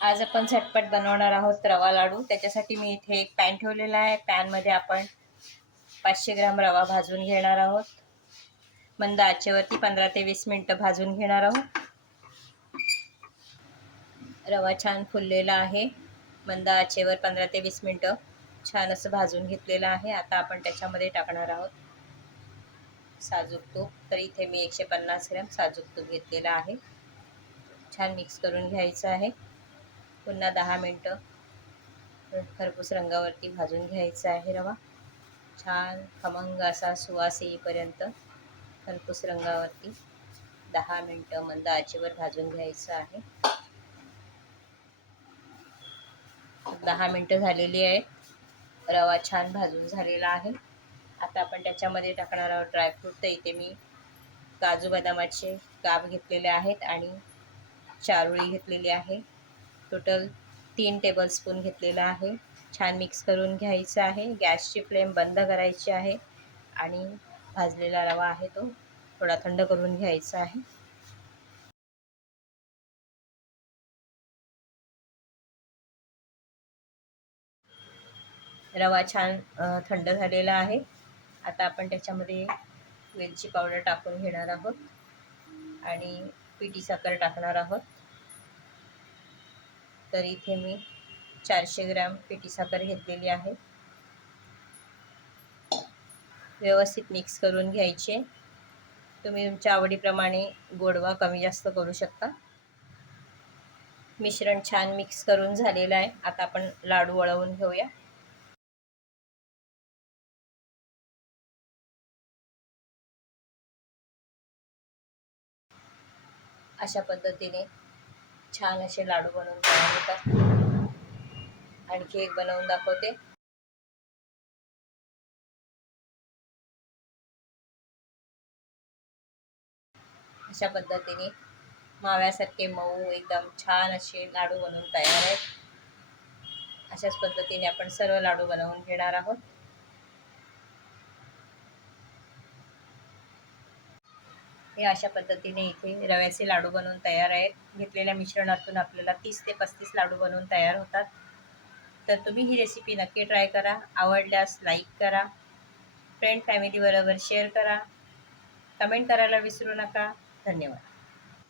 आज आपण झटपट बनवणार आहोत रवा लाडू। त्याच्यासाठी मी इथे एक पॅन ठेवलेला आहे। पॅनमध्ये आपण 500 ग्राम रवा भाजून घेणार आहोत। मंद आचेवरती 15 ते 20 मिनिटं भाजून घेणार आहोत। रवा छान फुललेला आहे। मंद आचेवर 15 ते 20 मिनिटं छान असं भाजून घेतलेलं आहे। आता आपण त्याच्यामध्ये टाकणार आहोत साजूक तूप। तर इथे मी 150 ग्रॅम साजूक तूप घेतलेला आहे। छान मिक्स करून घ्यायचं आहे। पुन्हा 10 मिनिटं खरपूस रंगावरती भाजून घ्यायचा आहे रवा। छान खमंग असा सुवास येईपर्यंत खरपूस रंगावरती 10 मिनिटं मंद आचेवर भाजून घ्यायचं आहे। 10 मिनिटं झालेली आहे। रवा छान भाजून झालेला आहे। आता आपण त्याच्यामध्ये टाकणार आहोत ड्रायफ्रूट। तर इथे मी काजू बदामाचे काप घेतलेले आहेत आणि चारोळी घेतलेली आहे। टोटल 3 टेबलस्पून घेतलेला आहे। छान मिक्स करून घ्यायचं आहे। गॅसची फ्लेम बंद करायची आहे आणि भाजलेला रवा आहे तो थोडा थंड करून घ्यायचा आहे। रवा छान थंड झालेला आहे। आता आपण त्याच्यामध्ये वेलची पावडर टाकून घेणार आहोत आणि पिठी साखर टाकणार आहोत। तर इथे मी 400 ग्रॅम पिठी साखर घेतलेली आहे। व्यवस्थित मिक्स करून घ्यायचे। तुम्ही तुमच्या आवडीप्रमाणे गोडवा कमी जास्त करू शकता। मिश्रण छान मिक्स करून झालेलं आहे। आता आपण लाडू वळवून घेऊया। अशा पद्धतीने छान असे लाडू बनवून तयार होतात। आणखी एक बनवून दाखवते। अशा पद्धतीने माव्यासारखे मऊ एकदम छान असे लाडू बनवून तयार आहेत। अशाच पद्धतीने आपण सर्व लाडू बनवून घेणार आहोत। हे अशा पद्धतीने इथे रव्याचे लाडू बनवून तयार आहेत। घेतलेल्या मिश्रणातून आपल्याला 30 ते 35 लाडू बनवून तयार होतात। तर तुम्ही ही रेसिपी नक्की ट्राय करा। आवडल्यास लाईक करा, फ्रेंड फॅमिली बरोबर शेअर करा, कमेंट करायला विसरू नका। धन्यवाद।